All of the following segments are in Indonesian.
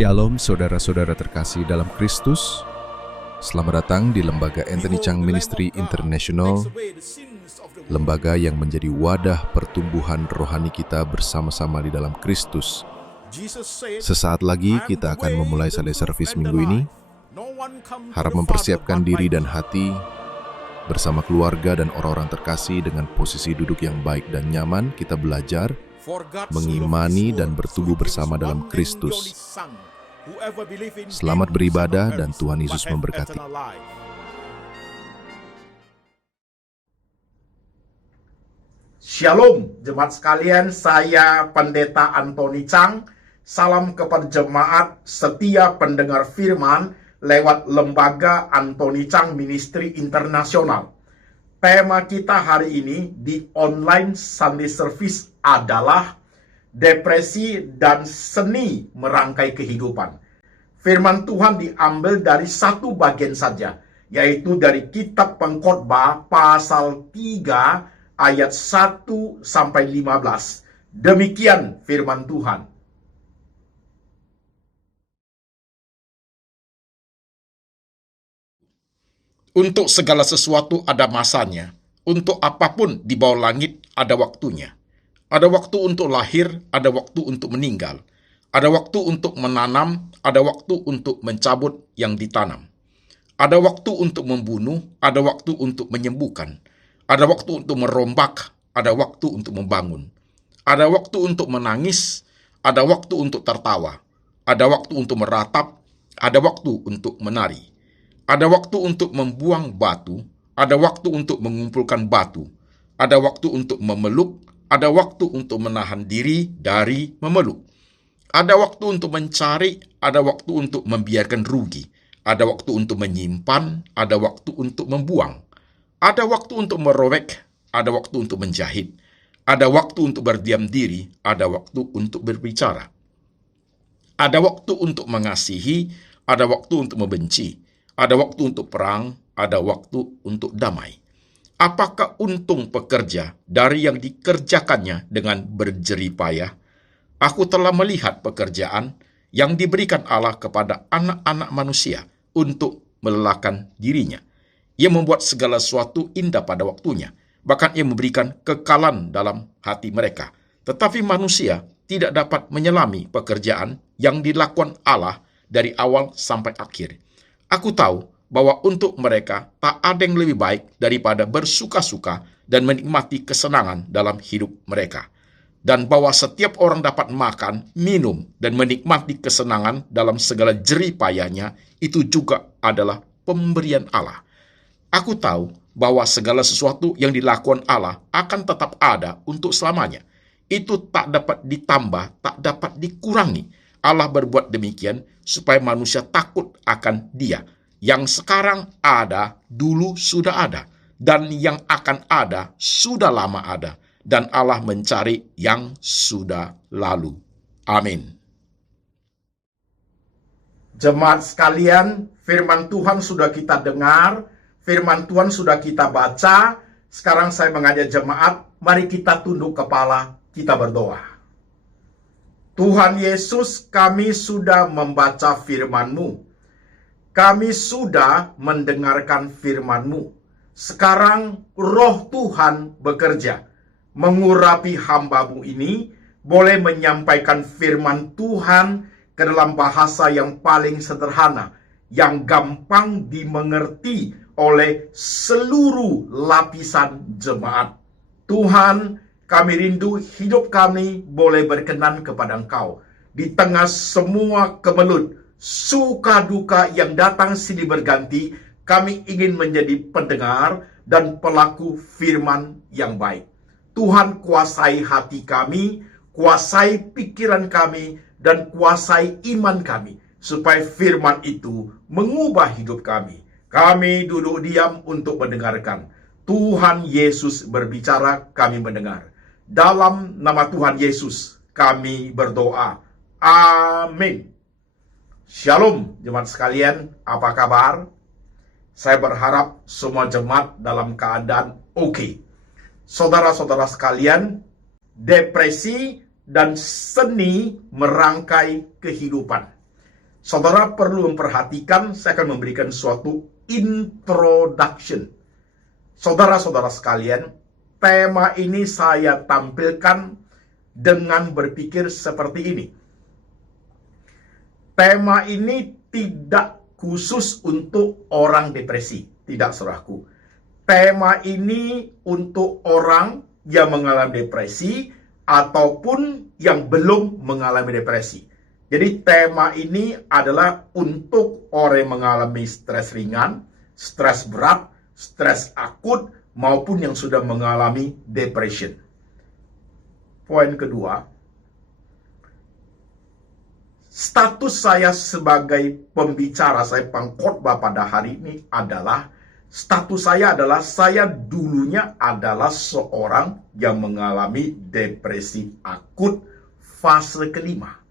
Shalom saudara-saudara terkasih dalam Kristus. Selamat datang di Lembaga Anthony Chang Ministry International, lembaga yang menjadi wadah pertumbuhan rohani kita bersama-sama di dalam Kristus. Sesaat lagi kita akan memulai Sunday Service minggu ini. Harap mempersiapkan diri dan hati bersama keluarga dan orang-orang terkasih dengan posisi duduk yang baik dan nyaman. Kita belajar mengimani dan bertumbuh bersama dalam Kristus. Selamat beribadah dan Tuhan Yesus memberkati. Shalom jemaat sekalian, saya Pendeta Anthony Chang. Salam kepada jemaat setia pendengar firman lewat Lembaga Anthony Chang Ministry International. Tema kita hari ini di online Sunday Service adalah depresi dan seni merangkai kehidupan. Firman Tuhan diambil dari satu bagian saja, yaitu dari Kitab Pengkhotbah pasal 3 ayat 1 sampai 15. Demikian firman Tuhan. Untuk segala sesuatu ada masanya, untuk apapun di bawah langit ada waktunya. Ada waktu untuk lahir, ada waktu untuk meninggal. Ada waktu untuk menanam, ada waktu untuk mencabut yang ditanam. Ada waktu untuk membunuh, ada waktu untuk menyembuhkan. Ada waktu untuk merombak, ada waktu untuk membangun. Ada waktu untuk menangis, ada waktu untuk tertawa. Ada waktu untuk meratap, ada waktu untuk menari. Ada waktu untuk membuang batu, ada waktu untuk mengumpulkan batu. Ada waktu untuk memeluk, ada waktu untuk menahan diri dari memeluk. Ada waktu untuk mencari, ada waktu untuk membiarkan rugi. Ada waktu untuk menyimpan, ada waktu untuk membuang. Ada waktu untuk merobek, ada waktu untuk menjahit. Ada waktu untuk berdiam diri, ada waktu untuk berbicara. Ada waktu untuk mengasihi, ada waktu untuk membenci. Ada waktu untuk perang, ada waktu untuk damai. Apakah untung pekerja dari yang dikerjakannya dengan berjerih payah? Aku telah melihat pekerjaan yang diberikan Allah kepada anak-anak manusia untuk melelahkan dirinya. Ia membuat segala sesuatu indah pada waktunya. Bahkan ia memberikan kekalan dalam hati mereka. Tetapi manusia tidak dapat menyelami pekerjaan yang dilakukan Allah dari awal sampai akhir. Aku tahu bahwa untuk mereka tak ada yang lebih baik daripada bersuka-suka dan menikmati kesenangan dalam hidup mereka. Dan bahwa setiap orang dapat makan, minum, dan menikmati kesenangan dalam segala jerih payahnya, itu juga adalah pemberian Allah. Aku tahu bahwa segala sesuatu yang dilakukan Allah akan tetap ada untuk selamanya. Itu tak dapat ditambah, tak dapat dikurangi. Allah berbuat demikian supaya manusia takut akan Dia. Yang sekarang ada, dulu sudah ada. Dan yang akan ada, sudah lama ada. Dan Allah mencari yang sudah lalu. Amin. Jemaat sekalian, firman Tuhan sudah kita dengar, firman Tuhan sudah kita baca. Sekarang saya mengajak jemaat, mari kita tunduk kepala, kita berdoa. Tuhan Yesus, kami sudah membaca firman-Mu. Kami sudah mendengarkan firman-Mu. Sekarang Roh Tuhan bekerja, mengurapi hamba-Mu ini, boleh menyampaikan firman Tuhan ke dalam bahasa yang paling sederhana, yang gampang dimengerti oleh seluruh lapisan jemaat. Tuhan, kami rindu hidup kami boleh berkenan kepada Engkau. Di tengah semua kemelut, suka duka yang datang silih berganti, kami ingin menjadi pendengar dan pelaku firman yang baik. Tuhan, kuasai hati kami, kuasai pikiran kami, dan kuasai iman kami, supaya firman itu mengubah hidup kami. Kami duduk diam untuk mendengarkan. Tuhan Yesus berbicara, kami mendengar. Dalam nama Tuhan Yesus, kami berdoa. Amin. Shalom jemaat sekalian, apa kabar? Saya berharap semua jemaat dalam keadaan oke. Saudara-saudara sekalian, depresi dan seni merangkai kehidupan. Saudara perlu memperhatikan, saya akan memberikan suatu introduction. Saudara-saudara sekalian, tema ini saya tampilkan dengan berpikir seperti ini. Tema ini tidak khusus untuk orang depresi, tidak saudaraku. Tema ini untuk orang yang mengalami depresi ataupun yang belum mengalami depresi. Jadi tema ini adalah untuk orang yang mengalami stres ringan, stres berat, stres akut, maupun yang sudah mengalami depression. Poin kedua, status saya sebagai pembicara, saya pengkhotbah pada hari ini adalah, status saya adalah saya dulunya adalah seorang yang mengalami depresi akut fase kelima.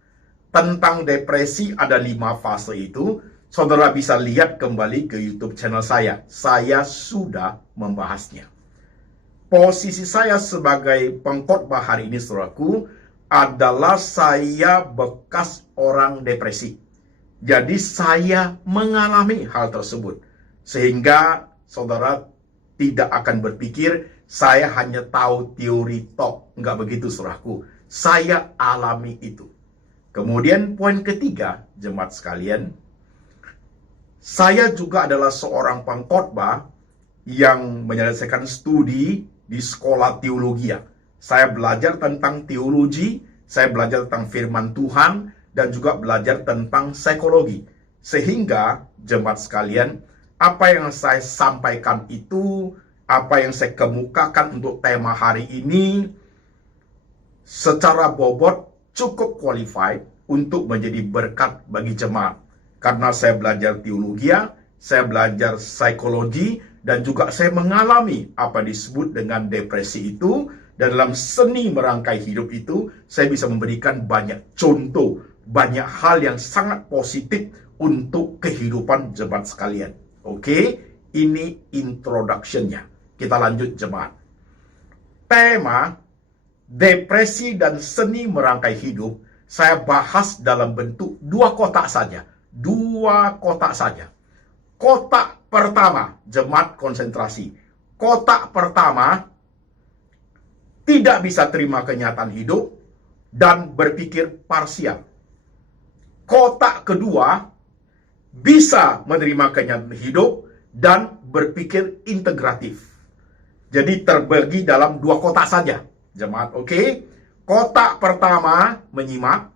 Tentang depresi ada 5 fase itu. Saudara bisa lihat kembali ke YouTube channel saya. Saya sudah membahasnya. Posisi saya sebagai pengkhotbah hari ini, saudaraku, adalah saya bekas orang depresi. Jadi saya mengalami hal tersebut. Sehingga saudara tidak akan berpikir saya hanya tahu teori talk. Enggak begitu, saudaraku. Saya alami itu. Kemudian poin ketiga, jemaat sekalian, saya juga adalah seorang pengkhotbah yang menyelesaikan studi di sekolah teologi. Saya belajar tentang teologi, saya belajar tentang firman Tuhan, dan juga belajar tentang psikologi. Sehingga, jemaat sekalian, apa yang saya sampaikan itu, apa yang saya kemukakan untuk tema hari ini, secara bobot cukup qualified untuk menjadi berkat bagi jemaat. Karena saya belajar teologi, saya belajar psikologi, dan juga saya mengalami apa disebut dengan depresi itu. Dan dalam seni merangkai hidup itu, saya bisa memberikan banyak contoh, banyak hal yang sangat positif untuk kehidupan jemaat sekalian. Oke, ini introduction-nya. Kita lanjut jemaat. Tema depresi dan seni merangkai hidup saya bahas dalam bentuk 2 kotak saja. 2 kotak saja. Kotak pertama, jemaat konsentrasi. Kotak pertama, tidak bisa terima kenyataan hidup dan berpikir parsial. Kotak kedua, bisa menerima kenyataan hidup dan berpikir integratif. Jadi terbagi dalam 2 kotak saja. Jemaat, oke? Kotak pertama menyimak,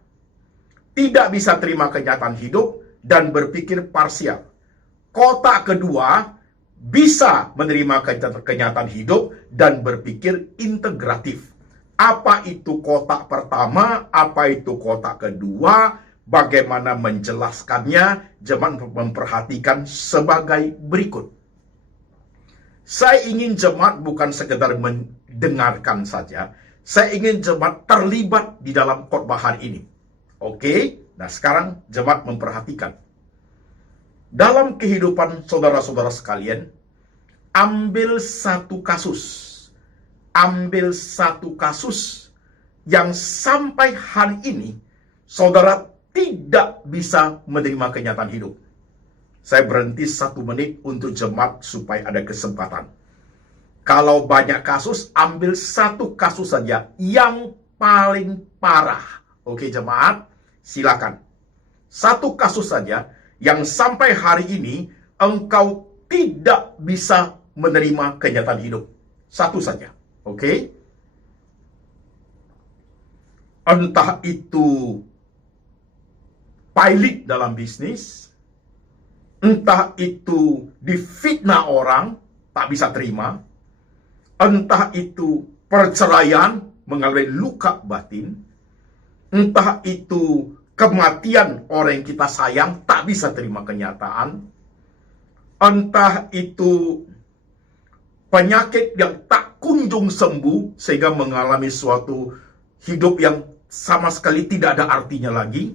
tidak bisa terima kenyataan hidup dan berpikir parsial. Kotak kedua bisa menerima kenyataan hidup dan berpikir integratif. Apa itu kotak pertama? Apa itu kotak kedua? Bagaimana menjelaskannya? Jemaat memperhatikan sebagai berikut. Saya ingin jemaat bukan sekedar mendengarkan saja. Saya ingin jemaat terlibat di dalam khotbah hari ini. Oke? Nah, sekarang jemaat memperhatikan. Dalam kehidupan saudara-saudara sekalian, ambil satu kasus. Ambil satu kasus yang sampai hari ini saudara tidak bisa menerima kenyataan hidup. Saya berhenti 1 menit untuk jemaat supaya ada kesempatan. Kalau banyak kasus, ambil satu kasus saja yang paling parah. Oke jemaat, silakan. Satu kasus saja yang sampai hari ini engkau tidak bisa menerima kenyataan hidup. Satu saja. Oke? Entah itu pilot dalam bisnis, entah itu difitnah orang, tak bisa terima, entah itu perceraian mengalami luka batin, entah itu kematian orang yang kita sayang, tak bisa terima kenyataan, entah itu penyakit yang tak kunjung sembuh sehingga mengalami suatu hidup yang sama sekali tidak ada artinya lagi,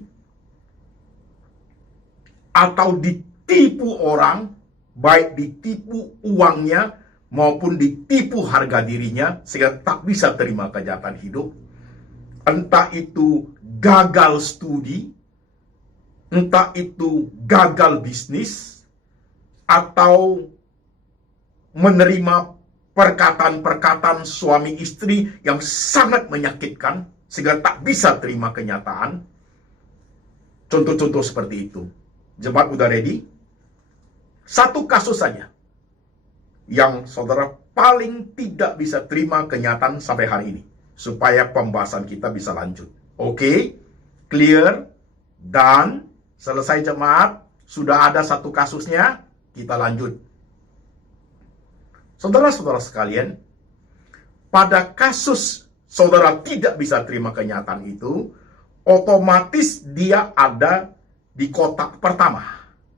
atau ditipu orang, baik ditipu uangnya maupun ditipu harga dirinya sehingga tak bisa terima kenyataan hidup. Entah itu gagal studi, entah itu gagal bisnis atau menerima perkataan-perkataan suami istri yang sangat menyakitkan sehingga tak bisa terima kenyataan. Contoh-contoh seperti itu. Jemaat udah ready? Satu kasus saja yang saudara paling tidak bisa terima kenyataan sampai hari ini, supaya pembahasan kita bisa lanjut. Oke? Clear? Dan selesai jemaat? Sudah ada satu kasusnya? Kita lanjut. Saudara-saudara sekalian, pada kasus saudara tidak bisa terima kenyataan itu, otomatis dia ada di kotak pertama.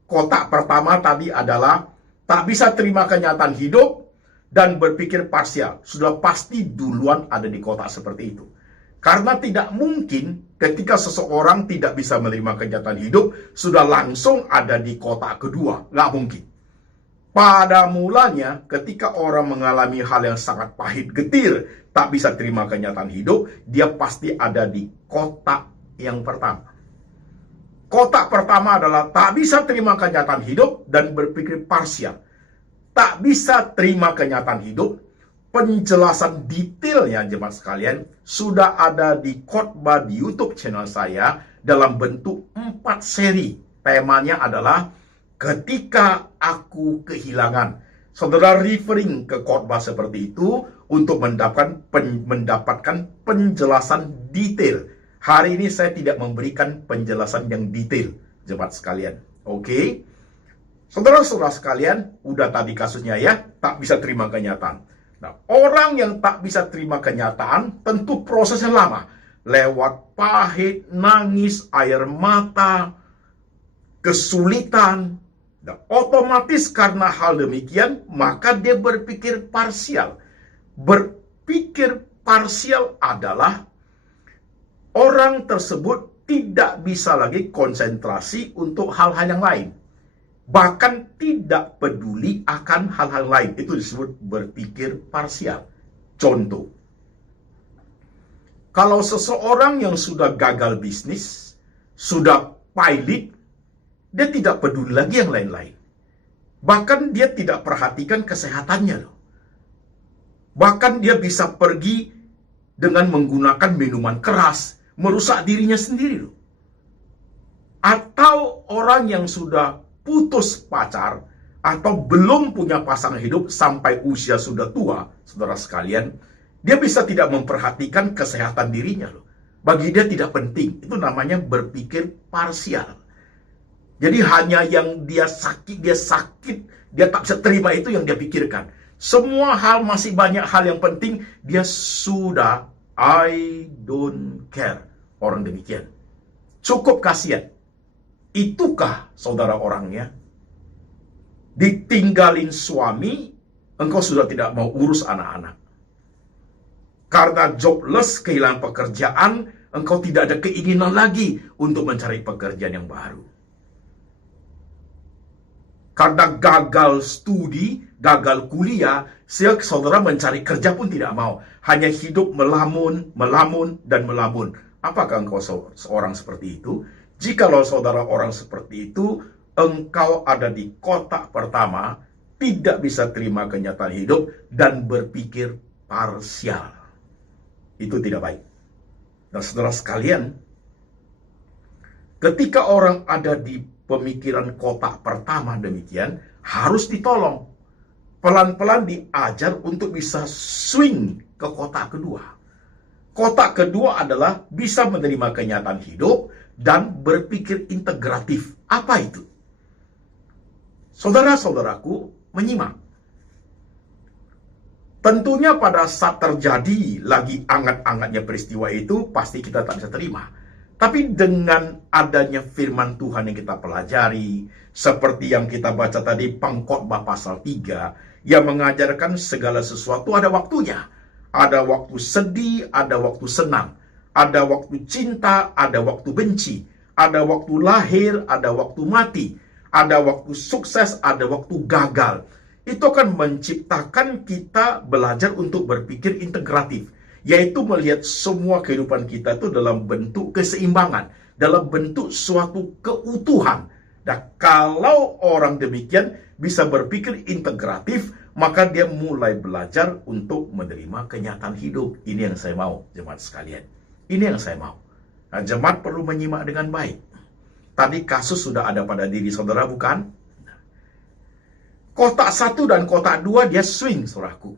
Kotak pertama tadi adalah tak bisa terima kenyataan hidup dan berpikir parsial. Sudah pasti duluan ada di kotak seperti itu. Karena tidak mungkin ketika seseorang tidak bisa menerima kenyataan hidup, sudah langsung ada di kotak kedua. Nggak mungkin. Pada mulanya, ketika orang mengalami hal yang sangat pahit getir, tak bisa terima kenyataan hidup, dia pasti ada di kotak yang pertama. Kotak pertama adalah tak bisa terima kenyataan hidup dan berpikir parsial. Tak bisa terima kenyataan hidup, penjelasan detailnya jemaat sekalian sudah ada di khotbah di YouTube channel saya dalam bentuk 4 seri. Temanya adalah ketika aku kehilangan. Saudara referring ke khotbah seperti itu untuk mendapatkan penjelasan detail. Hari ini saya tidak memberikan penjelasan yang detail, jemaat sekalian. Oke? Saudara-saudara sekalian, udah tadi kasusnya ya, tak bisa terima kenyataan. Nah, orang yang tak bisa terima kenyataan tentu prosesnya lama. Lewat pahit, nangis, air mata, kesulitan. Dan otomatis karena hal demikian, maka dia berpikir parsial. Berpikir parsial adalah orang tersebut tidak bisa lagi konsentrasi untuk hal-hal yang lain. Bahkan tidak peduli akan hal-hal lain. Itu disebut berpikir parsial. Contoh, kalau seseorang yang sudah gagal bisnis, sudah pilot, dia tidak peduli lagi yang lain-lain. Bahkan dia tidak perhatikan kesehatannya loh. Bahkan dia bisa pergi dengan menggunakan minuman keras, merusak dirinya sendiri loh. Atau orang yang sudah putus pacar atau belum punya pasangan hidup sampai usia sudah tua, saudara sekalian, dia bisa tidak memperhatikan kesehatan dirinya loh. Bagi dia tidak penting. Itu namanya berpikir parsial. Jadi hanya yang dia sakit, dia tak bisa terima itu yang dia pikirkan. Semua hal, masih banyak hal yang penting, dia sudah I don't care. Orang demikian. Cukup kasihan. Itukah saudara orangnya? Ditinggalin suami, engkau sudah tidak mau urus anak-anak. Karena jobless, kehilangan pekerjaan, engkau tidak ada keinginan lagi untuk mencari pekerjaan yang baru. Karena gagal studi, gagal kuliah, sehingga saudara mencari kerja pun tidak mau. Hanya hidup melamun, dan melamun. Apakah engkau seorang seperti itu? Jikalau saudara orang seperti itu, engkau ada di kotak pertama, tidak bisa terima kenyataan hidup, dan berpikir parsial. Itu tidak baik. Dan saudara sekalian, ketika orang ada di pemikiran kotak pertama demikian, harus ditolong. Pelan-pelan diajar untuk bisa swing ke kotak kedua. Kotak kedua adalah bisa menerima kenyataan hidup dan berpikir integratif. Apa itu? Saudara-saudaraku, menyimak. Tentunya pada saat terjadi lagi anget-angetnya peristiwa itu, pasti kita tak bisa terima. Tapi dengan adanya firman Tuhan yang kita pelajari, seperti yang kita baca tadi Pengkhotbah pasal 3, yang mengajarkan segala sesuatu ada waktunya. Ada waktu sedih, ada waktu senang. Ada waktu cinta, ada waktu benci. Ada waktu lahir, ada waktu mati. Ada waktu sukses, ada waktu gagal. Itu akan menciptakan kita belajar untuk berpikir integratif. Yaitu melihat semua kehidupan kita itu dalam bentuk keseimbangan. dalam bentuk suatu keutuhan. Dan kalau orang demikian bisa berpikir integratif, maka dia mulai belajar untuk menerima kenyataan hidup. Ini yang saya mau, jemaat sekalian. Ini yang saya mau. Nah, jemaat perlu menyimak dengan baik. Tadi kasus sudah ada pada diri saudara, bukan? Kotak 1 dan kotak 2 dia swing, saudaraku.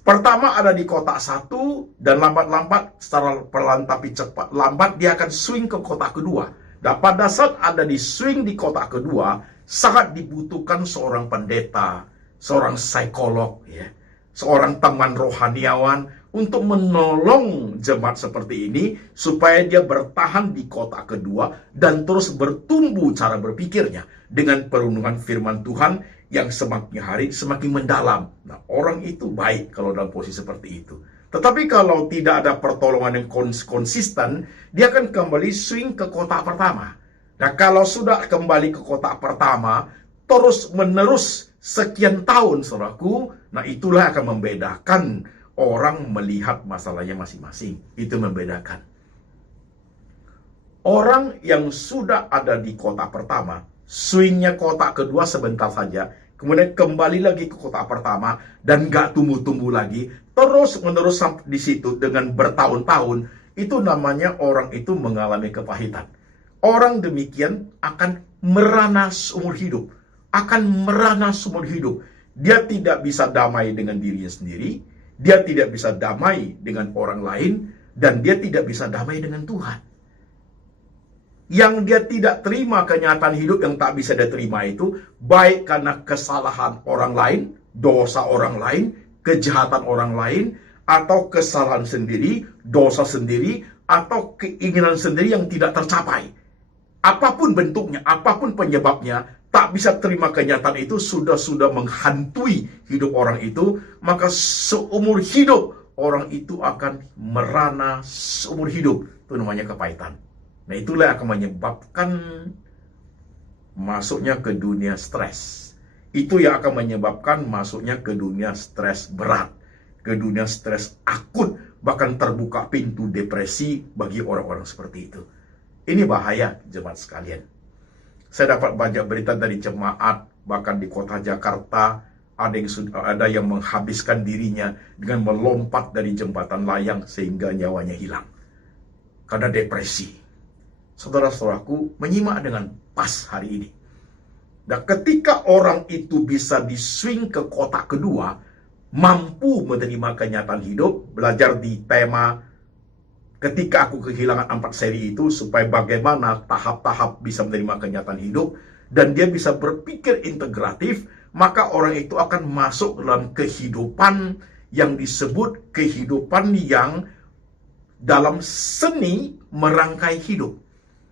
Pertama ada di kotak 1 dan lambat-lambat secara perlahan tapi cepat lambat dia akan swing ke kotak kedua. Dan pada saat ada di swing di kotak kedua, sangat dibutuhkan seorang pendeta, seorang psikolog, ya, seorang teman rohaniawan untuk menolong jemaat seperti ini supaya dia bertahan di kotak kedua dan terus bertumbuh cara berpikirnya dengan perenungan firman Tuhan yang semakin hari semakin mendalam. Nah, orang itu baik kalau dalam posisi seperti itu. Tetapi kalau tidak ada pertolongan yang konsisten, dia akan kembali swing ke kotak pertama. Nah, kalau sudah kembali ke kotak pertama, terus menerus sekian tahun, saudaraku, nah itulah akan membedakan orang melihat masalahnya masing-masing. Itu membedakan. Orang yang sudah ada di kotak pertama, swingnya kotak kedua sebentar saja, kemudian kembali lagi ke kotak pertama, dan gak tumbuh-tumbuh lagi, terus menerus sampai di situ dengan bertahun-tahun, itu namanya orang itu mengalami kepahitan. Orang demikian akan merana seumur hidup. Akan merana seumur hidup. Dia tidak bisa damai dengan dirinya sendiri, dia tidak bisa damai dengan orang lain, dan dia tidak bisa damai dengan Tuhan. Yang dia tidak terima kenyataan hidup yang tak bisa dia terima itu, baik karena kesalahan orang lain, dosa orang lain, kejahatan orang lain, atau kesalahan sendiri, dosa sendiri, atau keinginan sendiri yang tidak tercapai. Apapun bentuknya, apapun penyebabnya, tak bisa terima kenyataan itu sudah menghantui hidup orang itu, maka seumur hidup orang itu akan merana seumur hidup. Itu namanya kepahitan. Nah, itulah yang akan menyebabkan masuknya ke dunia stres. Itu yang akan menyebabkan masuknya ke dunia stres berat, ke dunia stres akut, bahkan terbuka pintu depresi bagi orang-orang seperti itu. Ini bahaya, jemaat sekalian. Saya dapat banyak berita dari jemaat, bahkan di kota Jakarta, ada yang menghabiskan dirinya dengan melompat dari jembatan layang sehingga nyawanya hilang. Karena depresi. Saudara-saudaraku, menyimak dengan pas hari ini. Dan ketika orang itu bisa diswing ke kotak kedua, mampu menerima kenyataan hidup, belajar di tema ketika aku kehilangan 4 seri itu, supaya bagaimana tahap-tahap bisa menerima kenyataan hidup, dan dia bisa berpikir integratif, maka orang itu akan masuk dalam kehidupan yang disebut kehidupan yang dalam seni merangkai hidup.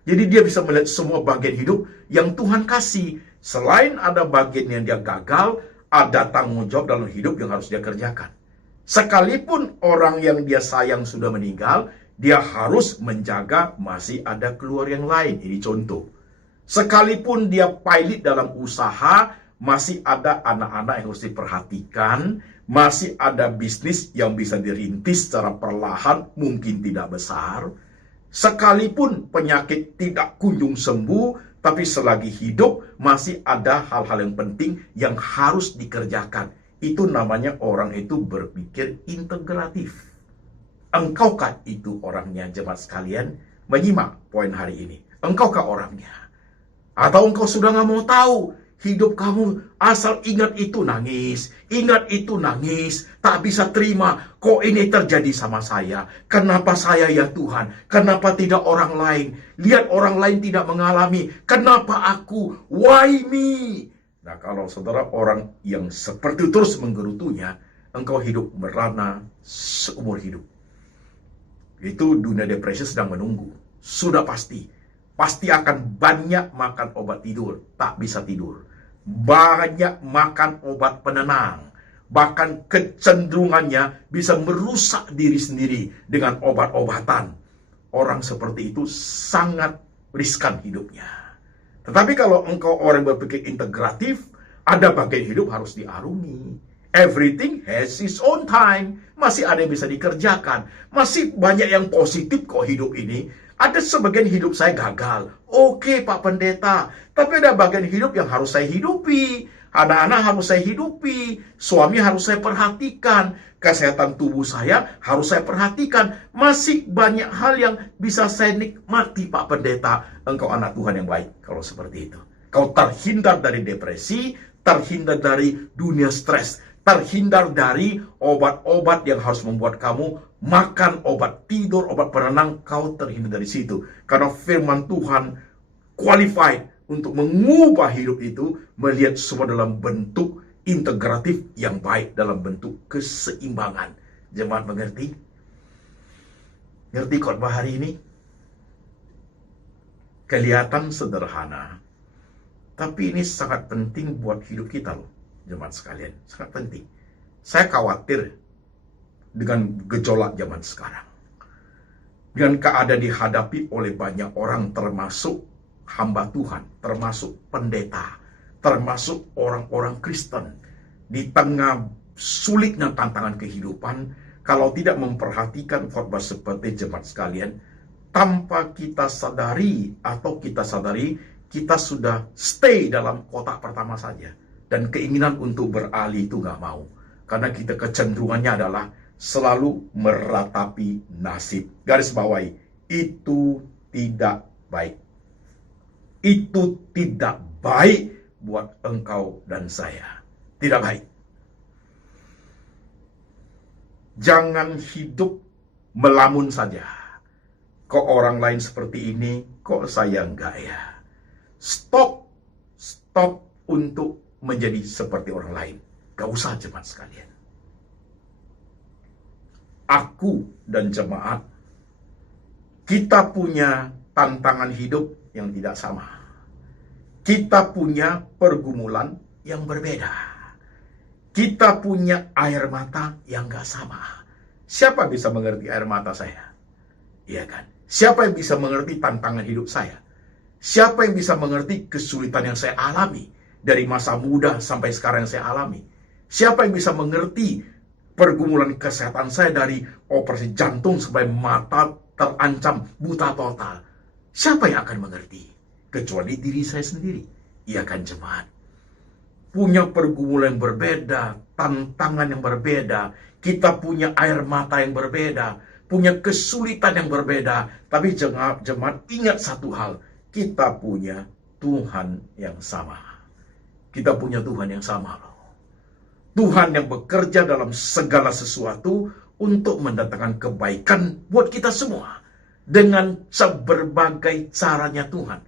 Jadi dia bisa melihat semua bagian hidup yang Tuhan kasih. Selain ada bagian yang dia gagal, ada tanggung jawab dalam hidup yang harus dia kerjakan. Sekalipun orang yang dia sayang sudah meninggal, dia harus menjaga masih ada keluarga yang lain. Ini contoh. Sekalipun dia pilot dalam usaha, masih ada anak-anak yang harus diperhatikan, masih ada bisnis yang bisa dirintis secara perlahan, mungkin tidak besar. Sekalipun penyakit tidak kunjung sembuh, tapi selagi hidup masih ada hal-hal yang penting yang harus dikerjakan. Itu namanya orang itu berpikir integratif. Engkaukah itu orangnya, jemaat sekalian? Menyimak poin hari ini. Engkaukah orangnya? Atau engkau sudah gak mau tahu? Hidup kamu asal ingat itu nangis, tak bisa terima, kok ini terjadi sama saya, kenapa saya ya Tuhan, kenapa tidak orang lain, lihat orang lain tidak mengalami, kenapa aku, why me? Nah, kalau saudara orang yang seperti terus menggerutunya, engkau hidup merana seumur hidup. Itu dunia depresi sedang menunggu, sudah pasti akan banyak makan obat tidur, tak bisa tidur. Banyak makan obat penenang. Bahkan kecenderungannya bisa merusak diri sendiri dengan obat-obatan. Orang seperti itu sangat riskan hidupnya. Tetapi kalau engkau orang berpikir integratif, ada bagian hidup harus diarungi. Everything has its own time. Masih ada yang bisa dikerjakan. Masih banyak yang positif kok hidup ini. Ada sebagian hidup saya gagal. Oke, Pak Pendeta. Tapi ada bagian hidup yang harus saya hidupi. Anak-anak harus saya hidupi. Suami harus saya perhatikan. Kesehatan tubuh saya harus saya perhatikan. Masih banyak hal yang bisa saya nikmati, Pak Pendeta. Engkau anak Tuhan yang baik kalau seperti itu. Kau terhindar dari depresi, terhindar dari dunia stres, terhindar dari obat-obat yang harus membuat kamu makan obat tidur, obat penenang. Kau terhindar dari situ. Karena firman Tuhan qualified untuk mengubah hidup itu, melihat semua dalam bentuk integratif yang baik, dalam bentuk keseimbangan. Jemaat mengerti? Ngerti khotbah hari ini? Kelihatan sederhana, tapi ini sangat penting buat hidup kita loh, jemaat sekalian. Sangat penting. Saya khawatir dengan gejolak zaman sekarang. Dengan keadaan dihadapi oleh banyak orang, termasuk hamba Tuhan, termasuk pendeta, termasuk orang-orang Kristen. Di tengah sulitnya tantangan kehidupan, kalau tidak memperhatikan khotbah seperti jemaat sekalian, tanpa kita sadari atau kita sadari, kita sudah stay dalam kotak pertama saja. Dan keinginan untuk beralih itu nggak mau. Karena kita kecenderungannya adalah selalu meratapi nasib. Garis bawahi, itu tidak baik. Itu tidak baik buat engkau dan saya. Tidak baik. Jangan hidup melamun saja. Kok orang lain seperti ini, kok saya enggak ya? Stop untuk menjadi seperti orang lain. Gak usah, jemaat sekalian. Aku dan jemaat, kita punya tantangan hidup yang tidak sama. Kita punya pergumulan yang berbeda. Kita punya air mata yang gak sama. Siapa bisa mengerti air mata saya? Iya kan? Siapa yang bisa mengerti tantangan hidup saya? Siapa yang bisa mengerti kesulitan yang saya alami dari masa muda sampai sekarang yang saya alami? Siapa yang bisa mengerti pergumulan kesehatan saya dari operasi jantung sampai mata terancam buta total? Siapa yang akan mengerti? Kecuali diri saya sendiri. Iya kan, jemaat? Punya pergumulan yang berbeda, tantangan yang berbeda, kita punya air mata yang berbeda, punya kesulitan yang berbeda. Tapi jemaat ingat satu hal, kita punya Tuhan yang sama. Kita punya Tuhan yang sama loh. Tuhan yang bekerja dalam segala sesuatu untuk mendatangkan kebaikan buat kita semua. Dengan berbagai caranya Tuhan.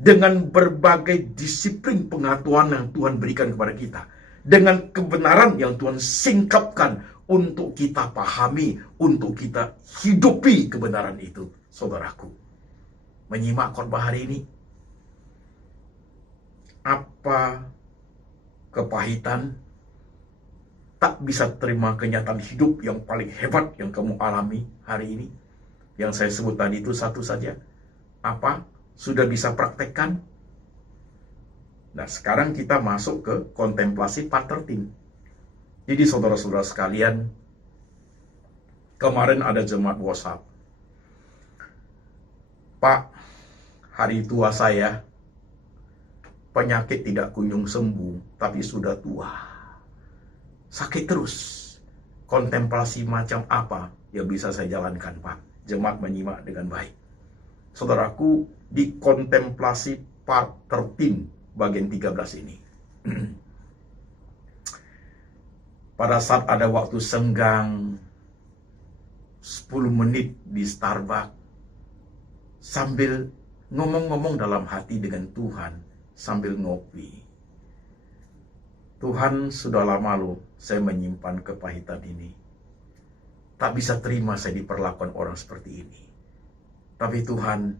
Dengan berbagai disiplin pengetahuan yang Tuhan berikan kepada kita. Dengan kebenaran yang Tuhan singkapkan untuk kita pahami, untuk kita hidupi kebenaran itu. Saudaraku, menyimak khotbah hari ini, apa kepahitan, tak bisa terima kenyataan hidup yang paling hebat yang kamu alami hari ini? Yang saya sebut tadi itu satu saja. Apa? Sudah bisa praktekkan? Nah, sekarang kita masuk ke kontemplasi part 13. Jadi saudara-saudara sekalian, kemarin ada jemaat WhatsApp. Pak, hari tua saya, penyakit tidak kunjung sembuh, tapi sudah tua. Sakit terus. Kontemplasi macam apa yang bisa saya jalankan, Pak? Jemaat menyimak dengan baik. Saudaraku, di kontemplasi part 13 bagian 13 ini. Pada saat ada waktu senggang 10 menit di Starbucks, sambil ngomong-ngomong dalam hati dengan Tuhan, sambil ngopi. Tuhan, sudah lama loh saya menyimpan kepahitan ini. Tak bisa terima saya diperlakukan orang seperti ini. Tapi Tuhan,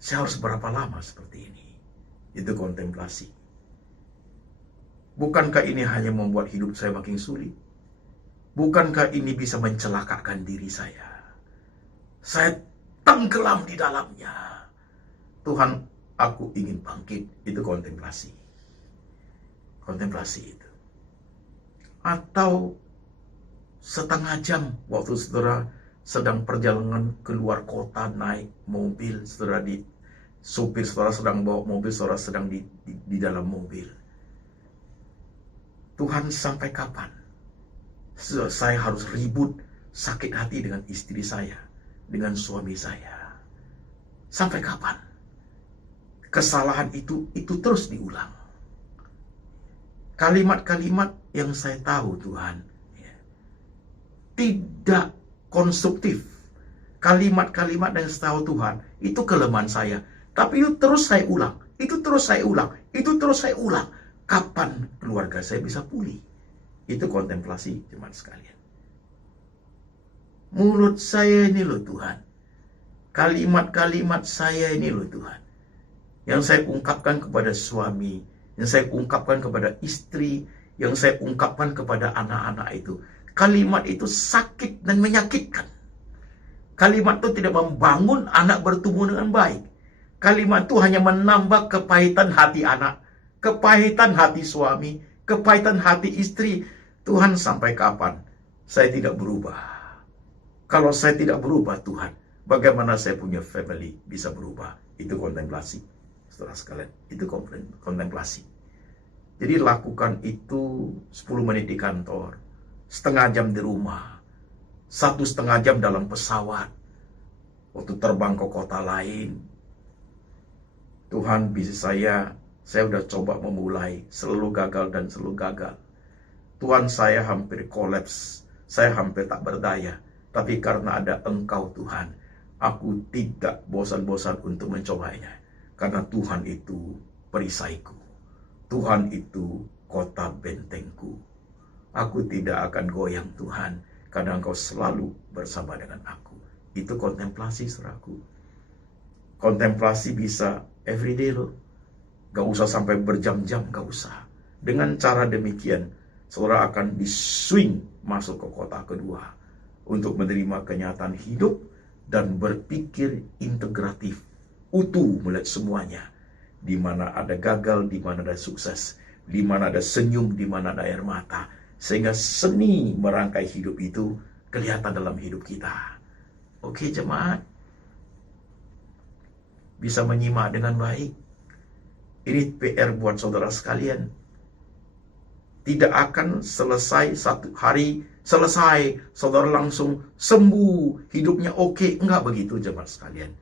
saya harus berapa lama seperti ini? Itu kontemplasi. Bukankah ini hanya membuat hidup saya makin sulit? Bukankah ini bisa mencelakakan diri saya? Saya tenggelam di dalamnya. Tuhan, aku ingin bangkit. Itu kontemplasi. Kontemplasi itu. Atau setengah jam waktu saudara sedang perjalanan keluar kota naik mobil, sopir saudara sedang bawa mobil, saudara sedang di dalam mobil. Tuhan, sampai kapan saya harus ribut, sakit hati dengan istri saya, dengan suami saya? Sampai kapan kesalahan itu terus diulang? Kalimat-kalimat yang saya tahu Tuhan tidak konstruktif. Kalimat-kalimat yang saya tahu Tuhan itu kelemahan saya, tapi itu terus saya ulang, itu terus saya ulang, itu terus saya ulang. Kapan keluarga saya bisa pulih? Itu kontemplasi jemaat sekalian. Mulut saya ini loh Tuhan, kalimat-kalimat saya ini loh Tuhan, yang saya ungkapkan kepada suami, yang saya ungkapkan kepada istri, yang saya ungkapkan kepada anak-anak itu. Kalimat itu sakit dan menyakitkan. Kalimat itu tidak membangun anak bertumbuh dengan baik. Kalimat itu hanya menambah kepahitan hati anak, kepahitan hati suami, kepahitan hati istri. Tuhan, sampai kapan saya tidak berubah? Kalau saya tidak berubah Tuhan, bagaimana saya punya family bisa berubah? Itu kontemplasi, saudara sekalian. Itu kontemplasi. Jadi lakukan itu 10 menit di kantor, setengah jam di rumah, 1,5 jam dalam pesawat, waktu terbang ke kota lain. Tuhan, bisa saya sudah coba memulai, selalu gagal dan selalu gagal. Tuhan, saya hampir kolaps, saya hampir tak berdaya. Tapi karena ada Engkau Tuhan, aku tidak bosan-bosan untuk mencobanya. Karena Tuhan itu perisaiku, Tuhan itu kota bentengku. Aku tidak akan goyang Tuhan, karena Engkau selalu bersama dengan aku. Itu kontemplasi, saudaraku. Kontemplasi bisa everyday loh. Gak usah sampai berjam-jam, gak usah. Dengan cara demikian, saudara akan diswing masuk ke kota kedua untuk menerima kenyataan hidup dan berpikir integratif, utuh melihat semuanya. Di mana ada gagal, di mana ada sukses, di mana ada senyum, di mana ada air mata. Sehingga seni merangkai hidup itu kelihatan dalam hidup kita. Oke jemaat, bisa menyimak dengan baik. Ini PR buat saudara sekalian. Tidak akan selesai satu hari, selesai, saudara langsung sembuh, hidupnya oke. Enggak begitu jemaat sekalian.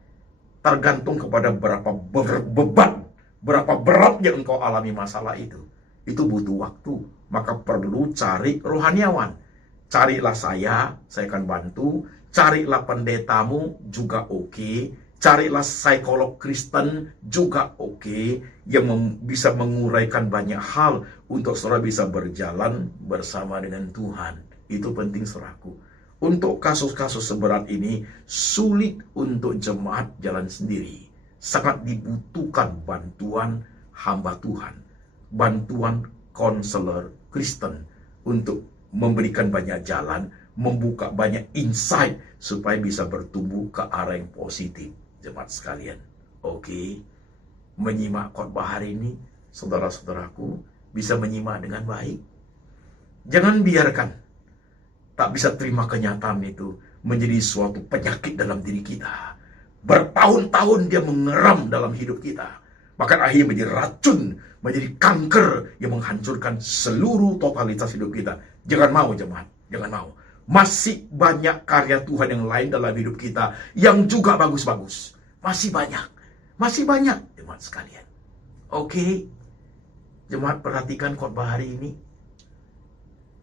Tergantung kepada berapa beban, berapa beratnya engkau alami masalah itu. Itu butuh waktu. Maka perlu cari rohaniawan. Carilah saya akan bantu. Carilah pendetamu juga oke. Carilah psikolog Kristen juga oke. Yang bisa menguraikan banyak hal untuk saudara bisa berjalan bersama dengan Tuhan. Itu penting saudaraku. Untuk kasus-kasus seberat ini sulit untuk jemaat jalan sendiri. Sangat dibutuhkan bantuan hamba Tuhan. Bantuan konselor Kristen untuk memberikan banyak jalan, membuka banyak insight supaya bisa bertumbuh ke arah yang positif, jemaat sekalian. Oke, menyimak khotbah hari ini, saudara-saudaraku bisa menyimak dengan baik. Jangan biarkan tak bisa terima kenyataan itu menjadi suatu penyakit dalam diri kita. Bertahun-tahun dia mengeram dalam hidup kita. Bahkan akhirnya menjadi racun, menjadi kanker yang menghancurkan seluruh totalitas hidup kita. Jangan mau jemaat, jangan mau. Masih banyak karya Tuhan yang lain dalam hidup kita yang juga bagus-bagus. Masih banyak jemaat sekalian. Oke, jemaat perhatikan khotbah hari ini.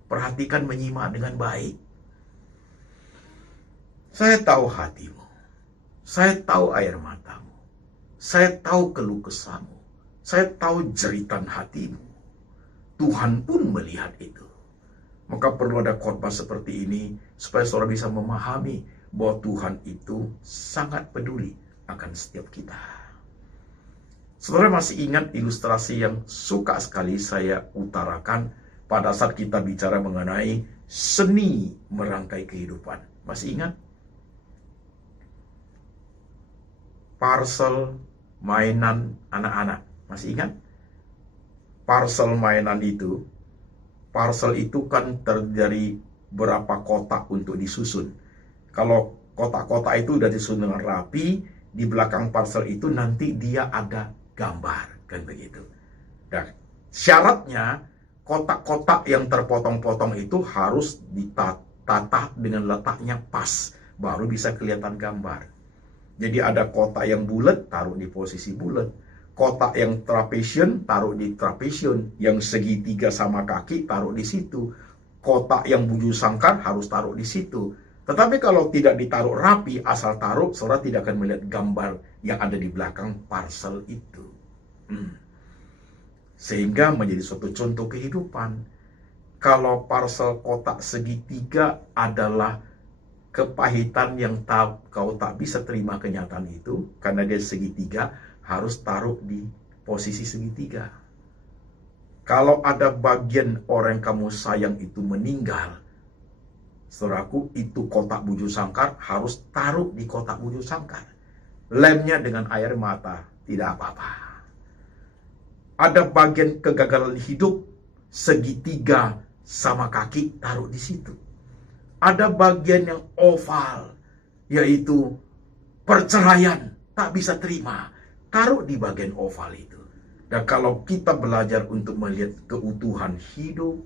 Perhatikan menyimak dengan baik. Saya tahu hatimu. Saya tahu air matamu. Saya tahu keluh kesahmu. Saya tahu jeritan hatimu. Tuhan pun melihat itu. Maka perlu ada khotbah seperti ini supaya saudara bisa memahami bahwa Tuhan itu sangat peduli akan setiap kita. Saudara masih ingat ilustrasi yang suka sekali saya utarakan pada saat kita bicara mengenai seni merangkai kehidupan. Masih ingat? Parcel mainan anak-anak. Masih ingat? Parcel mainan itu, parcel itu kan terdiri berapa kotak untuk disusun. Kalau kotak-kotak itu udah disusun dengan rapi, di belakang parcel itu nanti dia ada gambar, kan begitu. Dan syaratnya kotak-kotak yang terpotong-potong itu harus ditata dengan letaknya pas, baru bisa kelihatan gambar. Jadi ada kotak yang bulat, taruh di posisi bulat. Kotak yang trapezium, taruh di trapezium. Yang segitiga sama kaki, taruh di situ. Kotak yang bujur sangkar harus taruh di situ. Tetapi kalau tidak ditaruh rapi, asal taruh, saudara tidak akan melihat gambar yang ada di belakang parcel itu. Sehingga menjadi suatu contoh kehidupan. Kalau parcel kotak segitiga adalah kepahitan yang kau tak bisa terima kenyataan itu, karena dia segitiga, harus taruh di posisi segitiga. Kalau ada bagian orang yang kamu sayang itu meninggal, saudaraku, itu kotak bujur sangkar harus taruh di kotak bujur sangkar. Lemnya dengan air mata, tidak apa-apa. Ada bagian kegagalan hidup, segitiga sama kaki, taruh di situ. Ada bagian yang oval, yaitu perceraian, tak bisa terima, taruh di bagian oval itu. Dan kalau kita belajar untuk melihat keutuhan hidup,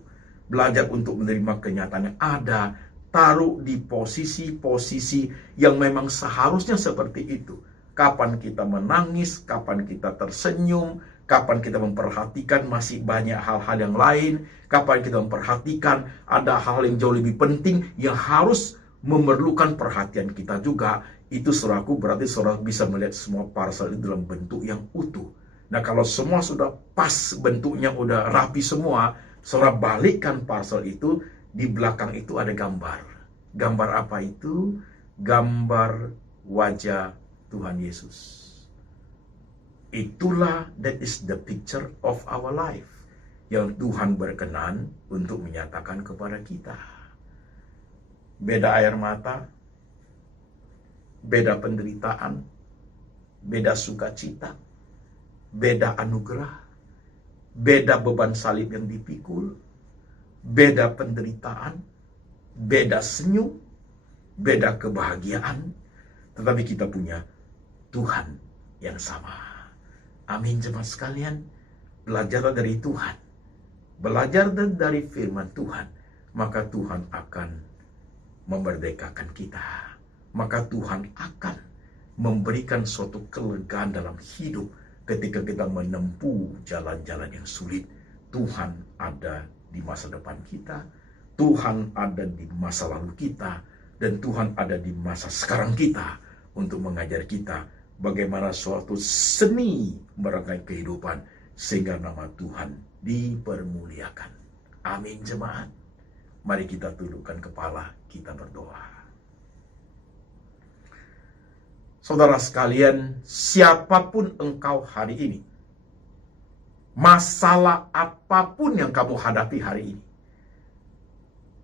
belajar untuk menerima kenyataan yang ada, taruh di posisi-posisi yang memang seharusnya seperti itu. Kapan kita menangis, kapan kita tersenyum, kapan kita memperhatikan masih banyak hal-hal yang lain, kapan kita memperhatikan ada hal yang jauh lebih penting yang harus memerlukan perhatian kita juga. Itu saudaraku, berarti saudara bisa melihat semua parcel itu dalam bentuk yang utuh. Nah, kalau semua sudah pas bentuknya, udah rapi semua, saudara balikkan parcel itu, di belakang itu ada gambar. Gambar apa itu? Gambar wajah Tuhan Yesus. Itulah, that is the picture of our life, yang Tuhan berkenan untuk menyatakan kepada kita. Beda air mata, beda penderitaan, beda sukacita, beda anugerah, beda beban salib yang dipikul, beda penderitaan, beda senyum, beda kebahagiaan, tetapi kita punya Tuhan yang sama. Amin, jemaat sekalian. Belajarlah dari Tuhan, belajar dari firman Tuhan, maka Tuhan akan memerdekakan kita. Maka Tuhan akan memberikan suatu kelegaan dalam hidup ketika kita menempuh jalan-jalan yang sulit. Tuhan ada di masa depan kita, Tuhan ada di masa lalu kita, dan Tuhan ada di masa sekarang kita untuk mengajar kita bagaimana suatu seni merangkai kehidupan sehingga nama Tuhan dipermuliakan. Amin, jemaat. Mari kita tundukkan kepala, kita berdoa. Saudara sekalian, siapapun engkau hari ini, masalah apapun yang kamu hadapi hari ini,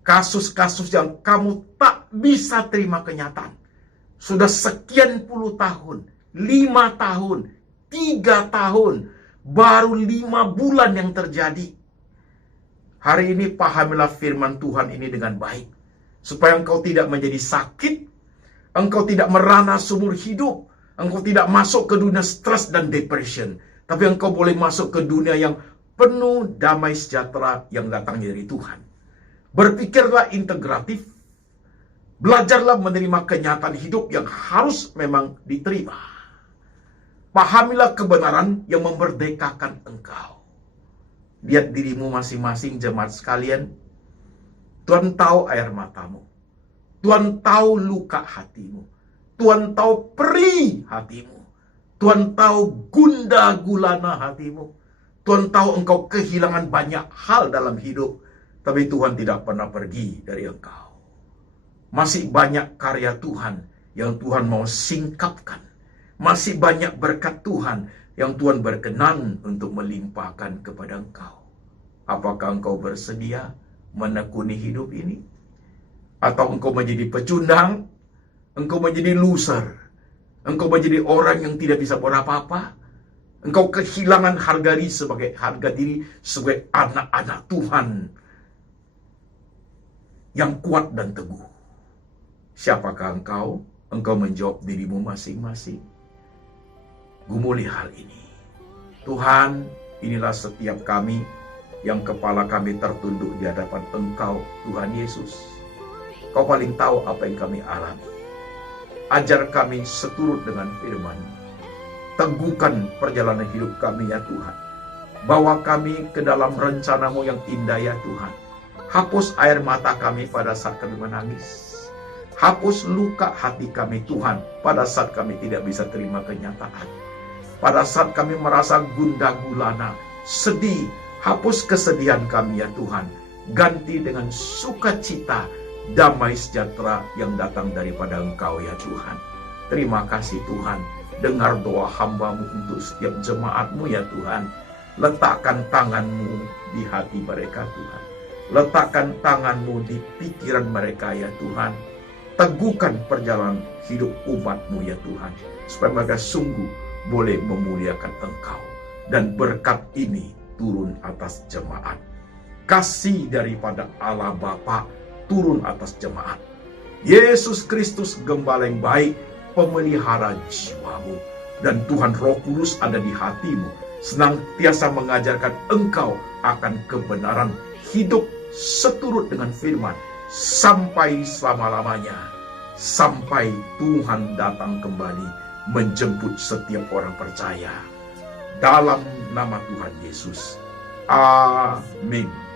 kasus-kasus yang kamu tak bisa terima kenyataan, sudah sekian puluh tahun, 5 tahun, 3 tahun, baru 5 bulan yang terjadi. Hari ini pahamilah firman Tuhan ini dengan baik, supaya engkau tidak menjadi sakit, engkau tidak merana seumur hidup, engkau tidak masuk ke dunia stres dan depression, tapi engkau boleh masuk ke dunia yang penuh damai sejahtera yang datangnya dari Tuhan. Berpikirlah integratif, belajarlah menerima kenyataan hidup yang harus memang diterima. Pahamilah kebenaran yang memerdekakan engkau. Lihat dirimu masing-masing, jemaat sekalian. Tuhan tahu air matamu, Tuhan tahu luka hatimu, Tuhan tahu perih hatimu, Tuhan tahu gundah gulana hatimu, Tuhan tahu engkau kehilangan banyak hal dalam hidup, tapi Tuhan tidak pernah pergi dari engkau. Masih banyak karya Tuhan yang Tuhan mau singkapkan, masih banyak berkat Tuhan yang Tuhan berkenan untuk melimpahkan kepada engkau. Apakah engkau bersedia menekuni hidup ini? Atau engkau menjadi pecundang, engkau menjadi loser, engkau menjadi orang yang tidak bisa buat apa-apa, engkau kehilangan harga diri sebagai anak-anak Tuhan yang kuat dan teguh. Siapakah engkau? Engkau menjawab dirimu masing-masing. Gumuli hal ini. Tuhan, inilah setiap kami yang kepala kami tertunduk di hadapan Engkau, Tuhan Yesus. Kau paling tahu apa yang kami alami. Ajar kami seturut dengan firman-Mu. Teguhkan perjalanan hidup kami ya Tuhan. Bawa kami ke dalam rencana-Mu yang indah ya Tuhan. Hapus air mata kami pada saat kami menangis. Hapus luka hati kami Tuhan pada saat kami tidak bisa terima kenyataan. Pada saat kami merasa gundah gulana, sedih, hapus kesedihan kami ya Tuhan. Ganti dengan sukacita, damai sejahtera yang datang daripada Engkau ya Tuhan. Terima kasih Tuhan. Dengar doa hamba-Mu untuk setiap jemaat-Mu ya Tuhan. Letakkan tangan-Mu di hati mereka Tuhan. Letakkan tangan-Mu di pikiran mereka ya Tuhan. Teguhkan perjalanan hidup umat-Mu ya Tuhan. Supaya mereka sungguh boleh memuliakan Engkau. Dan berkat ini turun atas jemaat. Kasih daripada Allah Bapa turun atas jemaat. Yesus Kristus gembala yang baik, pemelihara jiwamu. Dan Tuhan Roh Kudus ada di hatimu, senantiasa mengajarkan engkau akan kebenaran hidup seturut dengan firman, sampai selama-lamanya, sampai Tuhan datang kembali menjemput setiap orang percaya. Dalam nama Tuhan Yesus. Amin.